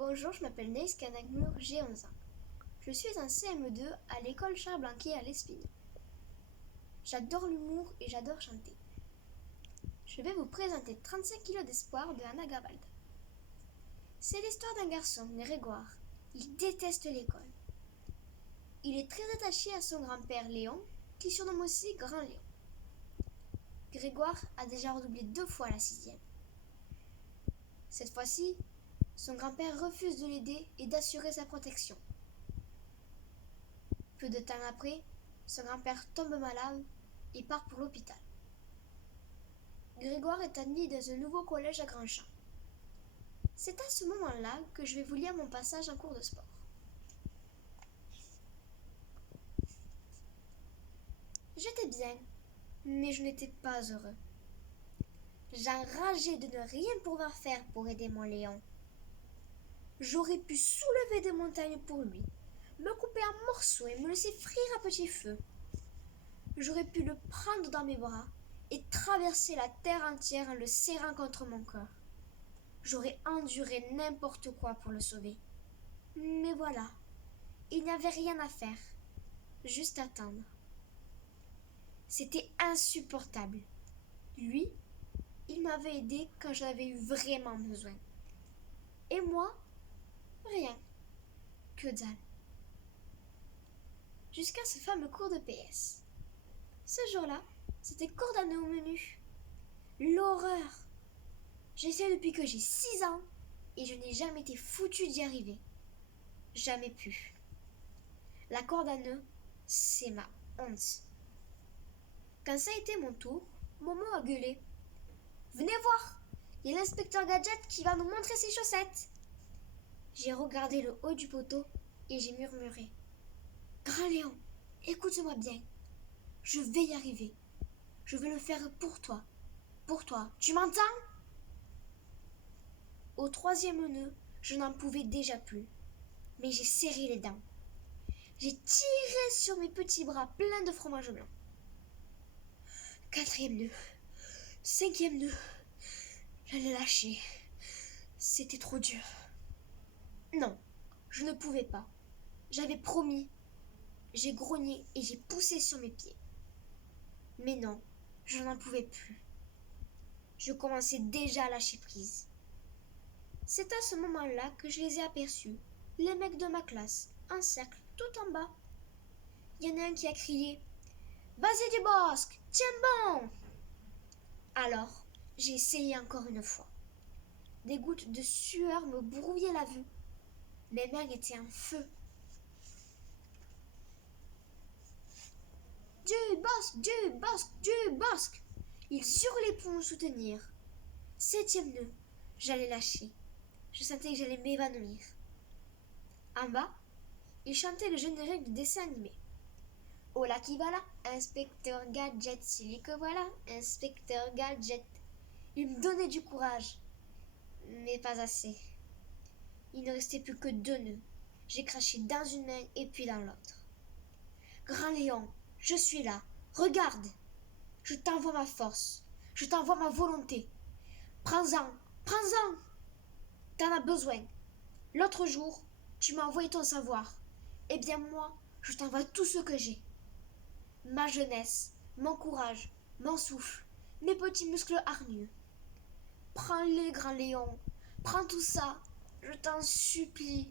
Bonjour, je m'appelle Neis Kanagmur, j'ai 11 ans. Je suis en CM2 à l'école Charles Blanquet à l'Espine. J'adore l'humour et j'adore chanter. Je vais vous présenter 35 kilos d'espoir de Anna Gabald. C'est l'histoire d'un garçon, Grégoire. Il déteste l'école. Il est très attaché à son grand-père Léon, qui surnomme aussi Grand Léon. Grégoire a déjà redoublé 2 fois la 6e. Cette fois-ci, son grand-père refuse de l'aider et d'assurer sa protection. Peu de temps après, son grand-père tombe malade et part pour l'hôpital. Grégoire est admis dans un nouveau collège à Grandchamp. C'est à ce moment-là que je vais vous lire mon passage en cours de sport. J'étais bien, mais je n'étais pas heureux. J'enrageais de ne rien pouvoir faire pour aider mon Léon. J'aurais pu soulever des montagnes pour lui, me couper en morceaux et me laisser frire à petit feu. J'aurais pu le prendre dans mes bras et traverser la terre entière en le serrant contre mon corps. J'aurais enduré n'importe quoi pour le sauver. Mais voilà, il n'y avait rien à faire, juste attendre. C'était insupportable. Lui, il m'avait aidé quand j'en avais eu vraiment besoin. Et moi, rien, que dalle. Jusqu'à ce fameux cours de PS. Ce jour-là, c'était cours d'année au menu. L'horreur! J'essaie depuis que j'ai 6 ans et je n'ai jamais été foutue d'y arriver. Jamais pu. La corde à nœuds, c'est ma honte. Quand ça a été mon tour, Momo a gueulé. Venez voir, il y a l'inspecteur Gadget qui va nous montrer ses chaussettes. J'ai regardé le haut du poteau et j'ai murmuré. Grand Léon, écoute-moi bien. Je vais y arriver. Je vais le faire pour toi. Pour toi. Tu m'entends? Au 3e nœud, je n'en pouvais déjà plus. Mais j'ai serré les dents. J'ai tiré sur mes petits bras pleins de fromage blanc. 4e nœud. 5e nœud. J'allais lâcher. C'était trop dur. Non, je ne pouvais pas. J'avais promis. J'ai grogné et j'ai poussé sur mes pieds. Mais non, je n'en pouvais plus. Je commençais déjà à lâcher prise. C'est à ce moment-là que je les ai aperçus, les mecs de ma classe, en cercle, tout en bas. Il y en a un qui a crié « Vas-y Dubosc, tiens bon !» Alors, j'ai essayé encore une fois. Des gouttes de sueur me brouillaient la vue. Mes mains étaient en feu. Dubosc !» Ils hurlaient pour me soutenir. 7e nœud, j'allais lâcher. Je sentais que j'allais m'évanouir. En bas, ils chantaient le générique du dessin animé. Oh là qui va là, inspecteur Gadget, celui que voilà, inspecteur Gadget. Il me donnait du courage, mais pas assez. Il ne restait plus que 2 nœuds. J'ai craché dans une main et puis dans l'autre. Grand Léon, je suis là, regarde. Je t'envoie ma force, je t'envoie ma volonté. Prends-en. T'en as besoin. L'autre jour, tu m'as envoyé ton savoir. Eh bien moi, je t'envoie tout ce que j'ai. Ma jeunesse, mon courage, mon souffle, mes petits muscles hargneux. Prends-les, Grand Léon. Prends tout ça, je t'en supplie.